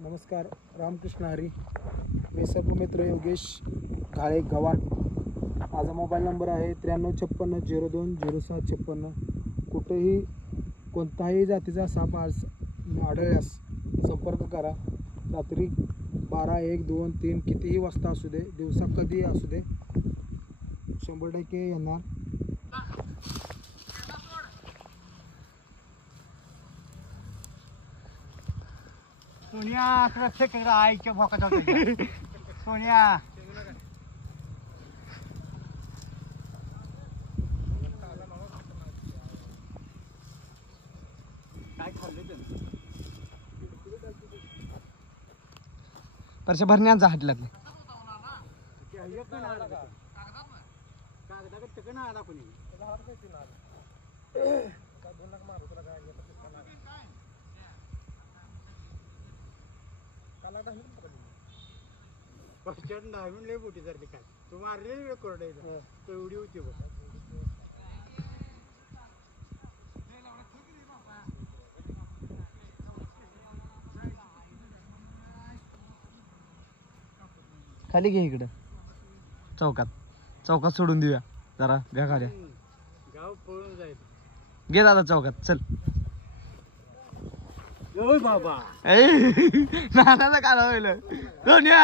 नमस्कार, रामकृष्ण हरी. मी सर्व मित्र योगेश घाळे गव्हाण. माझा मोबाईल नंबर आहे 9356020656. कुठेही कोणताही जातीचा साप आढळल्यास संपर्क करा. रात्री 12, 1, 2, 3 कितीही वाजता असू दे, दिवसा कधीही असू दे, 100% येणार. सोनिया तिकडं आईच्या भोकात होत्या. सोनिया काय खाल्लं परशा भरण्याचा हाटल्यात लय मोठी झाली काय तू मारली कोरडे एवढी होती बघ. खाली घे इकडं चौकात सोडून देऊया जरा घ्या खाल्या. गाव पळून जाईल. घे दादा चौकात चल. ओय बाबा नानाचा काढा होईल. सोन्या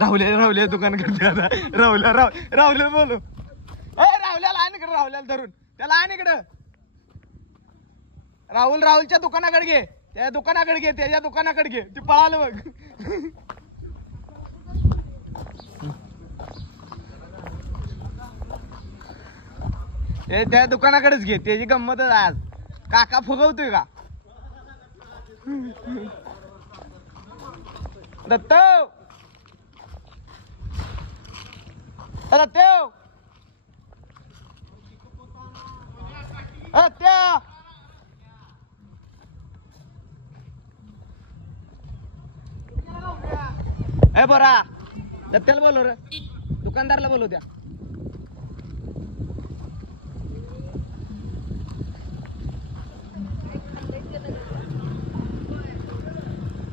राहुल्या दुकान करते आता. राहुल्या बोलू. राहुल्याला आणि इकडे राहुल्याला धरून त्याला आणि इकडं राहुलच्या दुकानाकडे घे. त्या दुकानाकडे घे, त्याच्या दुकानाकडे घे. ते पळालं बघ. त्या दुकानाकडेच घे. त्याची गंमतच आज. काका फुगवतोय का दत्त? बरा दत्त्याला बोलव रे. दुकानदारला बोलव त्या.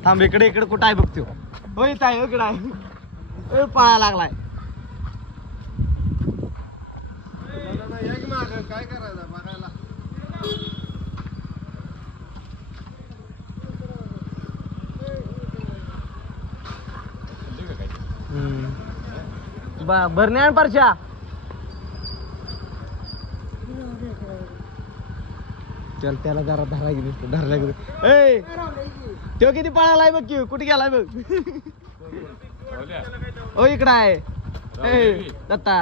थांब इकडे कुठं आहे बघतो. हो इथं आहे, इकडं आहे. पळा लागलाय. काय करायचं बघायला. भरण्या परशा चल त्याला जरा धरला गेली. तो किती पळालाय बघ की. कुठे गेलाय बघ. ओ इकडं आहे. दत्ता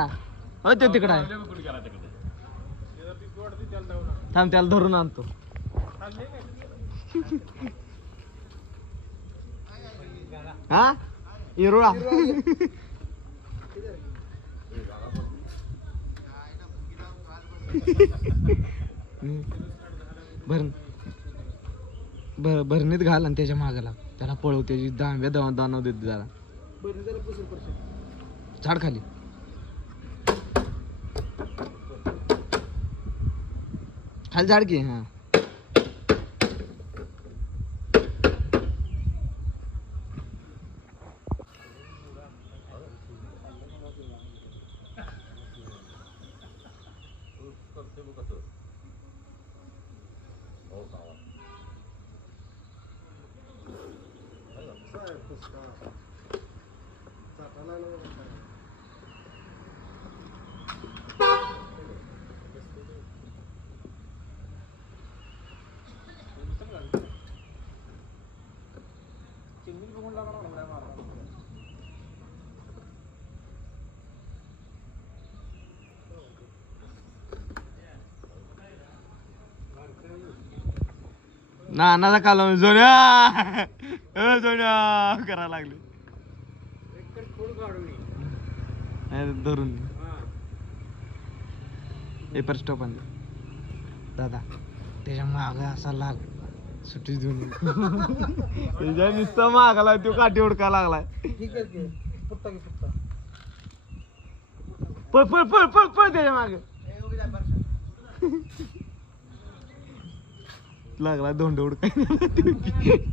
हो तो तिकडं आहे. थांब त्याला धरून आणतो. हा इरुळा भरणीत घाल आणि त्याच्या मागाला त्याला पळव. त्याची दानव देत जरा. झाड खाली. खाली झाड घे. हा नानाचा कालवण सोन्या करायला लागले. धरून पेपर स्टॉप आण दादा. त्याच्या माग असा लाग सुट्टी देऊन त्याच्या नुसता मागाला तो काठी उडका लागलाय. पळ पळ पळ पळ पळ त्याच्या मागे. लागला धोंडोड काय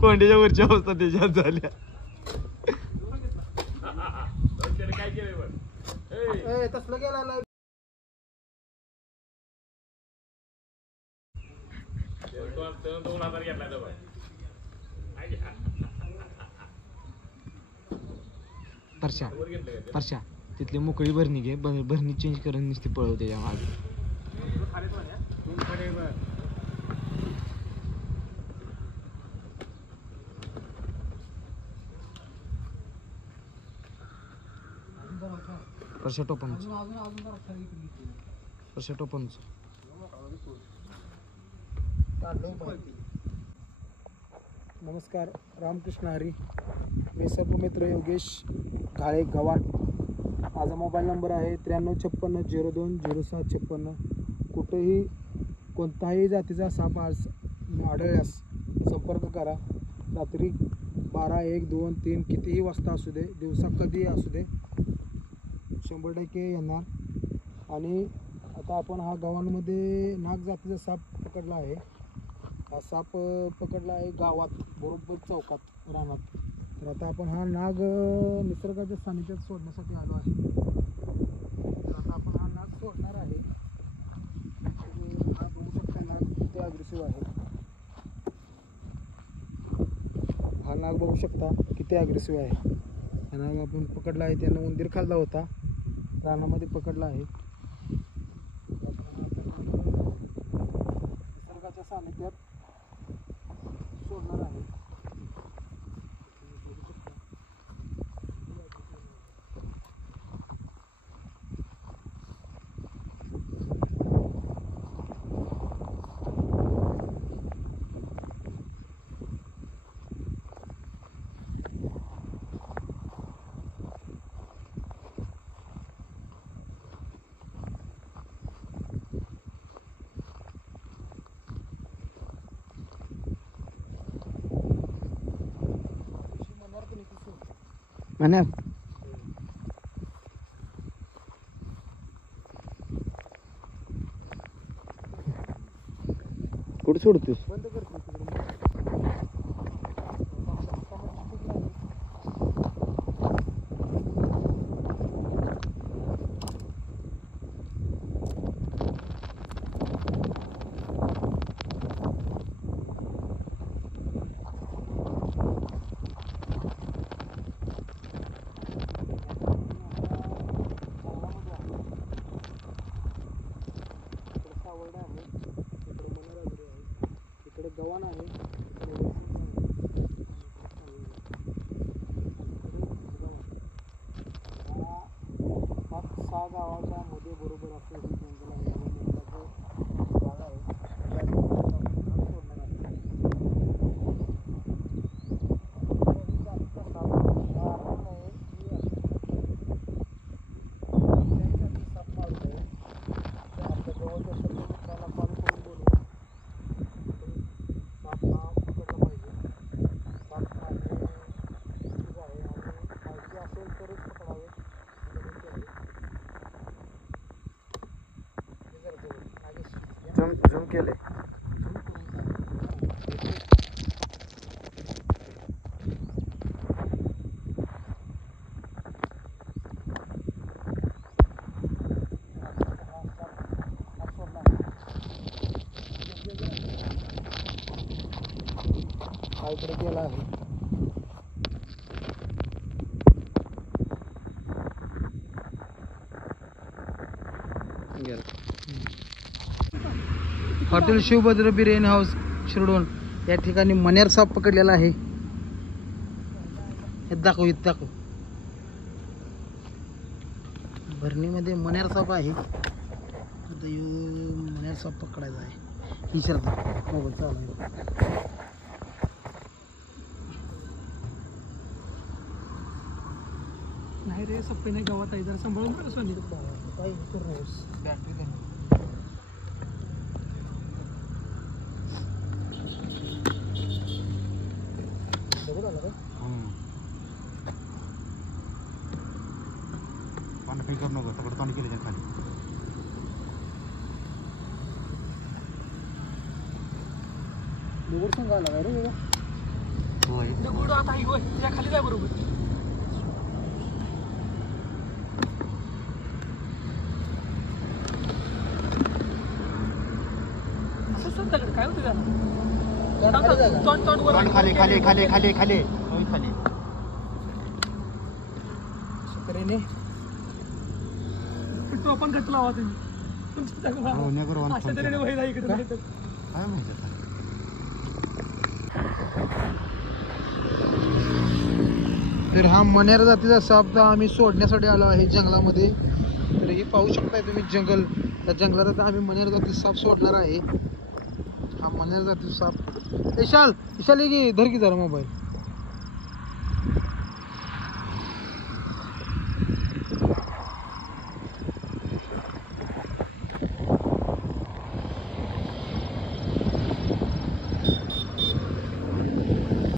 कोंड्याच्या वरची अवस्था त्याच्यात झाल्या. तसलं गेला परशा परशा तिथली मोकळी भरणी घे, भरणी चेंज करून नुसती पळव त्याच्या मागे. परशा टोपणच परशा टोपणच. नमस्कार, रामकृष्ण हरी. मी सर्पमित्र योगेश घाळे गव्हाण. माझा मोबाईल नंबर आहे 9356020756. कुठेही कोणताही जातीचा साप आढळल्यास संपर्क करा. रात्री 12, 1, 2, 3 कितीही वाजता असू दे, दिवसा कधीही असू दे, 100% येणार. आणि आता आपण हा गव्हाणमध्ये नाग जातीचा साप पकडला आहे. हा साप पकडला आहे गावात, बरोबर चौकात, रानात. तर आता आपण हा नाग निसर्गाच्या सानिध्यात सोडण्यासाठी आलो आहे. तर आता आपण हा नाग सोडणार आहे. हा बघू शकता नाग किती अग्रेसिव्ह आहे. हा नाग बघू शकता किती अग्रेसिव्ह आहे. हा नाग आपण पकडला आहे, त्यानं उंदीर खाल्ला होता, रानामध्ये पकडला आहे. निसर्गाच्या सानिध्यात सोडणार आहे. म्हणा कुठं सोडतोस? बंद करतो सावर्डा आहे, इकडे मनोरागिरी आहे, इकडे गव्हाण आहे, इकडे गव्हाण. 5-6 गावाच्या मध्ये बरोबर असं हे जंगल आहे. जागा आहे. सोडणार आहे. झूम केले. इकडे गेला आहे. हॉटेल शिवभद्र बिर्याणी हाऊस शिरडोन या ठिकाणी मण्यार साप पकडलेला आहे. हे दाखव, इथं दाखव. भरणीमध्ये मण्यार साप आहे. आता मण्यार साप पकडायचा आहे. ही श्रद्धा मोबाईल चालू आहे. नाही रे, सप्पे नाही गावात आहे, जरा सांभाळून कर सोनी. काय करू नकोस, बॅटरी नाही. पाणी काही करू नको, तकडे पाणी केलं खाली. दगड संघ आला काय रे बाबा? होय दगड आता ही होय त्या खाली जाय बरोबर. असं दगड काय होतं त्याला? खाली जागा. तोंड वर खाली खाली खाली खाली खाली खाली होय खाली तऱ्हेने तो आपण घट लावा तुम्ही. अशा तऱ्हेने वहिला इकडे नाही तर. काय माहिती आता. तर हा मण्यार जातीचा साप तर आम्ही सोडण्यासाठी आलो आहे जंगलामध्ये. तर हे पाहू शकताय तुम्ही जंगल. त्या जंगलात आता आम्ही मण्यार जातीचा साप सोडणार आहे. हा मण्यार जातीचा साप. विशाल विशाल ये की धर की जरा मोबाईल.